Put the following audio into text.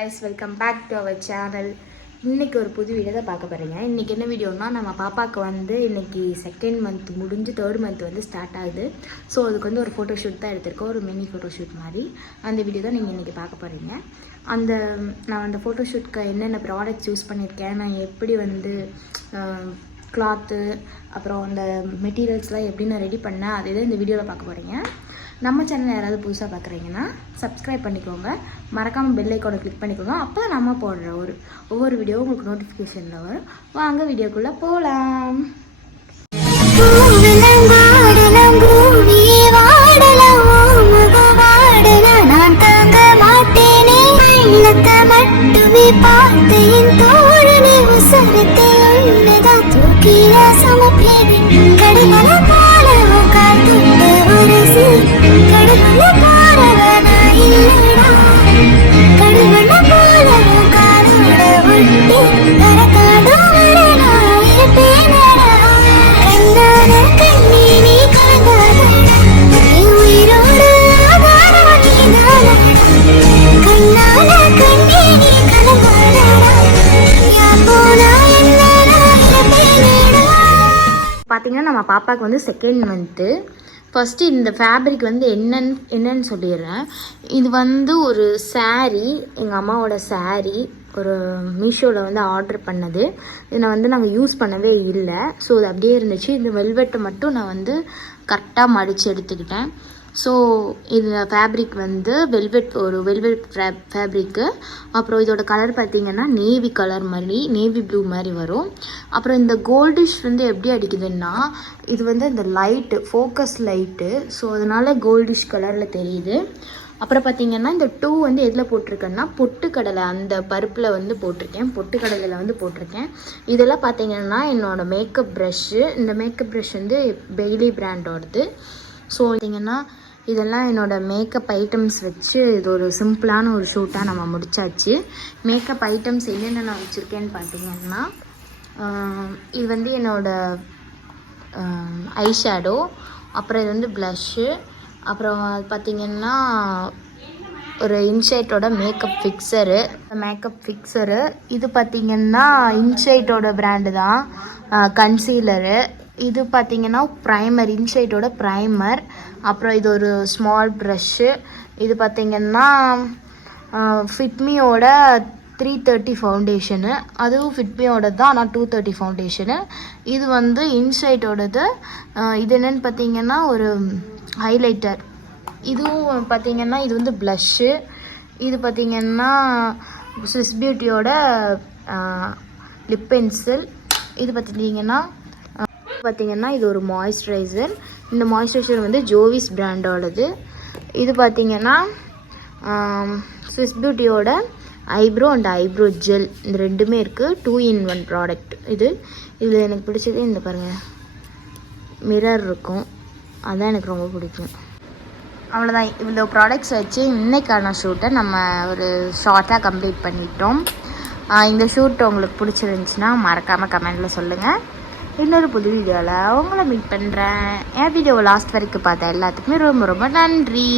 guys welcome back to our channel இன்னைக்கு ஒரு புது வீடியோ தான் பார்க்க போகிறீங்க இன்றைக்கி என்ன வீடியோனா நம்ம பாப்பாவுக்கு வந்து இன்றைக்கி செகண்ட் மந்த் முடிஞ்சு தேர்ட் மந்த் வந்து ஸ்டார்ட் ஆகுது. ஸோ அதுக்கு வந்து ஒரு ஃபோட்டோ ஷூட் தான் எடுத்திருக்கோம். ஒரு மினி ஃபோட்டோ ஷூட் மாதிரி. அந்த வீடியோ தான் நீங்கள் இன்றைக்கி பார்க்க போகிறீங்க அந்த நான் அந்த ஃபோட்டோ ஷூட்க்கு என்னென்ன ப்ராடக்ட்ஸ் யூஸ் பண்ணியிருக்கேன் நான் எப்படி வந்து கிளாத்து அப்புறம் அந்த மெட்டீரியல்ஸ்லாம் எப்படி நான் ரெடி பண்ணேன் அதே தான் இந்த வீடியோவில் பார்க்க போகிறீங்க நம்ம சேனல் யாராவது புதுசாக பார்க்குறீங்கன்னா சப்ஸ்கிரைப் பண்ணிக்கோங்க. மறக்காமல் பெல் ஐக்கானை கிளிக் பண்ணிக்கோங்க. அப்போ தான் நம்ம போடுற ஒரு ஒவ்வொரு வீடியோவும் உங்களுக்கு நோட்டிஃபிகேஷனில் வரும். வாங்க வீடியோக்குள்ளே போகலாம் நான் தாங்க பார்த்து என் தோழனை உசரத்தை உள்ளதா? பார்த்தீங்கன்னா நம்ம பாப்பாவுக்கு வந்து செகண்ட் மந்த்து ஃபஸ்ட்டு இந்த ஃபேப்ரிக் வந்து என்னன்னு என்னன்னு சொல்லிடுறேன். இது வந்து ஒரு சாரீ எங்கள் அம்மாவோட சாரீ ஒரு மீஷோவில் வந்து ஆர்டர் பண்ணது. இதை வந்து நாங்கள் யூஸ் பண்ணவே இல்லை. ஸோ இது அப்படியே இருந்துச்சு. இந்த வெல்வெட்டை மட்டும் நான் வந்து கரெக்டாக மடித்து எடுத்துக்கிட்டேன். ஸோ இது ஃபேப்ரிக் வந்து வெல்வெட் ஒரு வெல்வெட் ஃபேப்ரிக்கு அப்புறம் இதோட கலர் பார்த்தீங்கன்னா நேவி கலர் மாதிரி நேவி ப்ளூ மாதிரி வரும். அப்புறம் இந்த கோல்டிஷ் வந்து எப்படி அடிக்குதுன்னா இது வந்து இந்த லைட்டு ஃபோக்கஸ் லைட்டு ஸோ அதனால் கோல்டிஷ் கலரில் தெரியுது. அப்புறம் பார்த்தீங்கன்னா இந்த டூ வந்து எதில் போட்டிருக்கேன்னா பொட்டுக்கடலை அந்த பருப்பில் வந்து போட்டிருக்கேன். பொட்டுக்கடலையில் வந்து போட்டிருக்கேன். இதெல்லாம் பார்த்தீங்கன்னா என்னோடய மேக்கப் ப்ரஷ்ஷு இந்த மேக்கப் ப்ரஷ் வந்து பெய்லி பிராண்டோடது ஸோ பார்த்தீங்கன்னா இதெல்லாம் என்னோடய மேக்கப் ஐட்டம்ஸ் வச்சு இது ஒரு சிம்பிளான ஒரு ஷூட்டாக நம்ம முடிச்சாச்சு. மேக்கப் ஐட்டம்ஸ் என்னென்ன நான் வச்சுருக்கேன்னு பார்த்தீங்கன்னா இது வந்து என்னோடய ஐ ஷேடோ அப்புறம் இது வந்து ப்ளஷ்ஷு அப்புறம் பார்த்தீங்கன்னா ஒரு இன்ஷைட்டோட மேக்கப் ஃபிக்ஸரு மேக்கப் ஃபிக்ஸரு இது பார்த்தீங்கன்னா இன்ஷைட்டோட பிராண்டு தான் கன்சீலரு இது பார்த்தீங்கன்னா ப்ரைமர் இன்சைட்டோட ப்ரைமர் அப்புறம் இது ஒரு ஸ்மால் ப்ரஷ்ஷு இது பார்த்தீங்கன்னா ஃபிட்மியோட த்ரீ தேர்ட்டி ஃபவுண்டேஷனு அதுவும் ஃபிட்மியோட தான் ஆனால் டூ தேர்ட்டி ஃபவுண்டேஷனு இது வந்து இன்சைட்டோடது இது என்னென்னு பார்த்தீங்கன்னா ஒரு ஹைலைட்டர் இதுவும் பார்த்தீங்கன்னா இது வந்து ப்ளஷ்ஷு இது பார்த்தீங்கன்னா ஸ்விஸ் பியூட்டியோட லிப் பென்சில் இது பார்த்துட்டிங்கன்னா பார்த்தீங்கன்னா இது ஒரு மாய்ஸ்சரைசர் இந்த மாய்ஸ்சரைசர் வந்து ஜோவிஸ் பிராண்டோடது இது பார்த்தீங்கன்னா ஸ்விஸ் பியூட்டியோட ஐப்ரோ அண்ட் ஐப்ரோ ஜெல் இந்த ரெண்டுமே இருக்குது டூ இன் ஒன் ப்ராடக்ட் இது. இதில் எனக்கு பிடிச்சது இந்த பாருங்கள் மிரர் இருக்கும். அதான் எனக்கு ரொம்ப பிடிக்கும். அவ்வளோதான் இவ்வளோ ப்ராடக்ட்ஸ் வச்சு இன்றைக்கான ஷூட்டை நம்ம ஒரு ஷார்ட்டாக கம்ப்ளீட் பண்ணிட்டோம். இந்த ஷூட் உங்களுக்கு பிடிச்சிருந்துச்சின்னா மறக்காமல் கமெண்டில் சொல்லுங்கள் இன்னொரு புது வீடியோவில் உங்களை மீட் பண்ணுறேன் என் வீடியோவை லாஸ்ட் வரைக்கும் பார்த்த எல்லாத்துக்குமே ரொம்ப ரொம்ப நன்றி.